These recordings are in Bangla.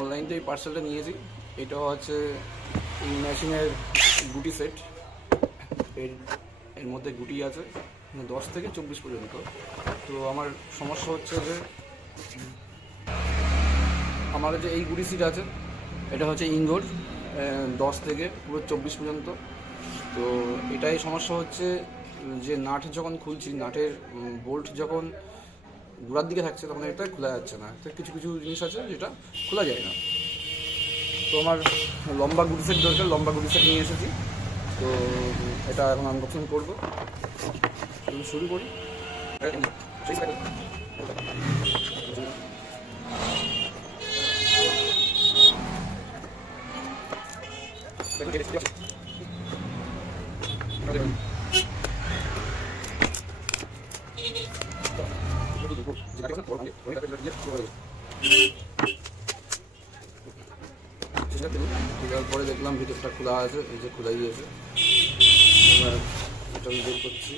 অনলাইন থেকে পার্সেলটা নিয়েছি। এটা হচ্ছে এই মেশিনের গুটি সেট। এর মধ্যে গুটি আছে 10 থেকে 24 পর্যন্ত। তো আমার সমস্যা হচ্ছে যে আমার যে এই গুটি সেট আছে, এটা হচ্ছে ইনডোর 10 থেকে পুরো 24 পর্যন্ত। তো এটাই সমস্যা হচ্ছে যে নাট যখন খুলছি, নাটের বোল্ট যখন গোড়ার দিকে থাকছে তখন এটা খোলা যাচ্ছে না। তো কিছু কিছু জিনিস আছে যেটা খোলা যায় না। তো আমার লম্বা গুটি সেট দরকার, লম্বা গুটি সেট নিয়ে এসেছি। তো এটা এখন আনবক্সিং করবো। শুরু করি। খোলার পরে দেখলাম ভিতরটা খোলা আছে, এই যে খোলাই আছে। এবার এটা আমি বের করছি।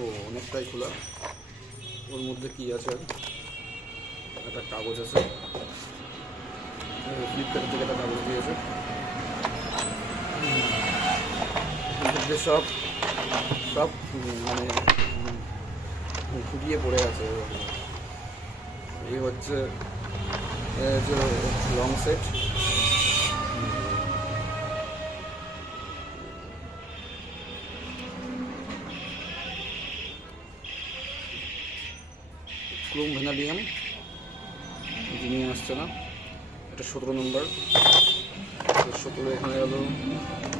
ও অনেকটাই খোলা। ওর মধ্যে কি আছে? একটা কাগজ আছে, ফ্লিপকার্ট থেকে একটা কাগজ দিয়েছে। মধ্যে সব সব মানে ফুটিয়ে পড়ে আছে। এই হচ্ছে যে লং সেট। ক্রোম ভ্যানাডিয়াম নিয়ে আসছে না। এটা 17 নম্বর, 17 এখানে গেল।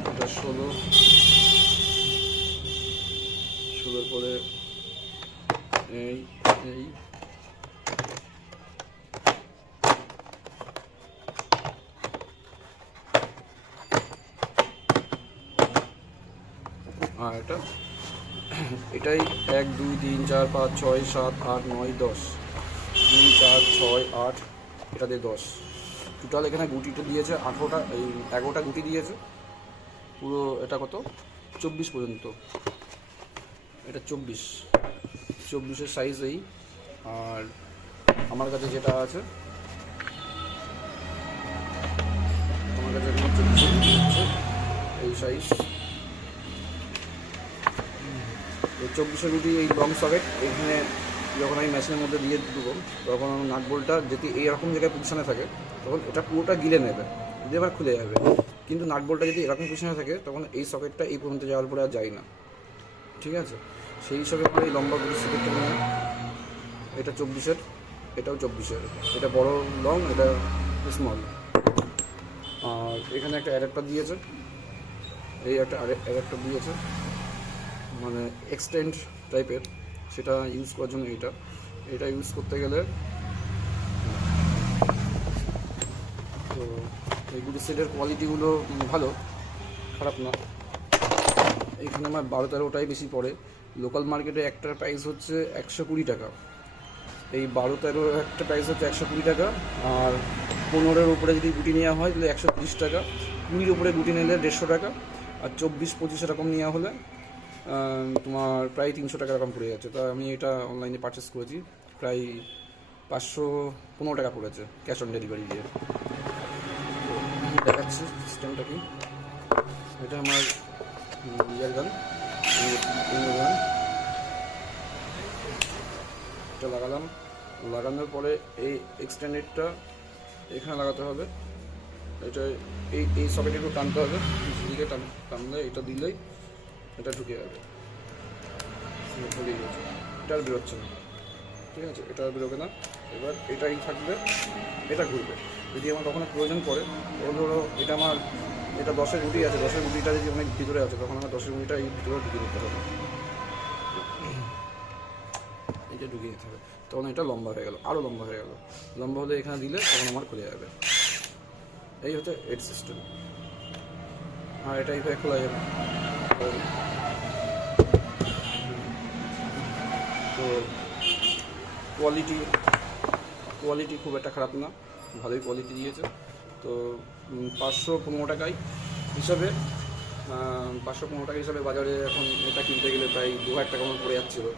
এটা 16 পরে এই এই আর এটাই 1 2 3 4 5 6 7 8 9 10, 2 4 6 8, এটা দিয়ে 10। টোটাল এখানে গুটিটা দিয়েছে 18টা, এই 11টা গুটি দিয়েছে। পুরো এটা কত 24 পর্যন্ত। এটা 24-24-এর সাইজ এই। আর আমার কাছে যেটা আছে, আমার কাছে 24 এই সাইজ। এই 24-এর গুটি এই লং সকেট। এখানে যখন আমি মেশিনের মধ্যে দিয়ে দেবো তখন নাট বোল্টটা যদি এইরকম জায়গায় পজিশনে থাকে তখন এটা পুরোটা গিলে নেবে, দিয়ে আবার খুলে যাবে। কিন্তু নাট বোল্টটা যদি এরকম পজিশনে থাকে তখন এই সকেটটা এই পর্যন্ত যাওয়ার পরে আর যায় না। ঠিক আছে, সেই হিসাবে করে এই লম্বা গুটি সকেটটা নিয়ে। এটা 24-এর, এটাও 24-এর। এটা বড় লং, এটা স্মল। আর এখানে একটা অ্যাডাপ্টার দিয়েছে, এই একটা অ্যাডাপ্টার দিয়েছে মানে এক্সটেন্ড টাইপের, সেটা ইউজ করার জন্য। এটা ইউজ করতে গেলে তো এই গুটি সেটের কোয়ালিটিগুলো ভালো, খারাপ না। এখানে আমার 12-13টাই বেশি পড়ে। লোকাল মার্কেটে একটার প্রাইস হচ্ছে 120 টাকা। এই 12-13 একটা প্রাইস হচ্ছে 120 টাকা। আর 15-এর উপরে যদি গুটি নেওয়া হয় তাহলে 130 টাকা। 20-এর উপরে গুটি নিলে 150 টাকা। আর 24-25 এরকম নেওয়া হলে তোমার প্রায় 300 টাকা এরকম পড়ে যাচ্ছে। তা আমি এটা অনলাইনে পারচেস করেছি, প্রায় 515 টাকা পড়েছে ক্যাশ অন ডেলিভারি দিয়ে। দেখাচ্ছি সিস্টেমটা কি। এটা আমার ইয়ার গান, এটা লাগানোর পরে এই এক্সটেন্ডেডটা এখানে লাগাতে হবে। এটা এই সকেটে একটু টানতে হবে, দিকে টানলে এটা দিলেই এটা ঢুকে যাবে। এটা আর বেরোচ্ছে না। ঠিক আছে, এটা আর বেরোবে না। এবার এটাই থাকবে, এটা ঘুরবে। যদি আমার কখনো প্রয়োজন পড়ে, ধরো এটা 10-এর গুটি আছে, 10-এর গুটিটা যদি অনেক ভিতরে আছে তখন আমার 10-এর গুটিটা এই ভিতরে ঢুকিয়ে দিতে হবে। এটা ঢুকিয়ে দিতে হবে, তখন এটা লম্বা হয়ে গেল, আরও লম্বা হয়ে গেল। লম্বা হলে এখানে দিলে তখন আমার খুলে যাবে। এই হচ্ছে এড সিস্টেম। আর এটা এইভাবে খোলা যাবে। তো কোয়ালিটি খুব একটা খারাপ না, ভালোই কোয়ালিটি দিয়েছে। তো 515 টাকায় হিসাবে 515 টাকা হিসাবে বাজারে এখন এটা কিনতে গেলে প্রায় 2000 টাকা মতো পড়ে যাচ্ছিলো।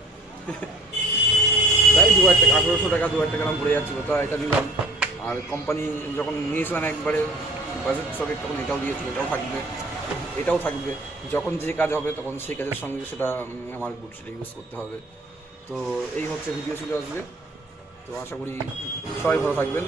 প্রায় 2000 টাকা, 1800 টাকা 2000 টাকা পড়ে যাচ্ছিলো। তা এটা নিলাম। আর কোম্পানি যখন নিয়েছিলাম একবারে বাজেট সকেট, তখন এটাও দিয়েছিল, এটাও থাকবে। যখন যে কাজ হবে তখন সেই কাজের সঙ্গে সেটা আমার বুট সেটা ইউজ করতে হবে। তো এই হচ্ছে ভিডিও ছিল আজকে। তো আশা করি সবাই ভালো থাকবেন।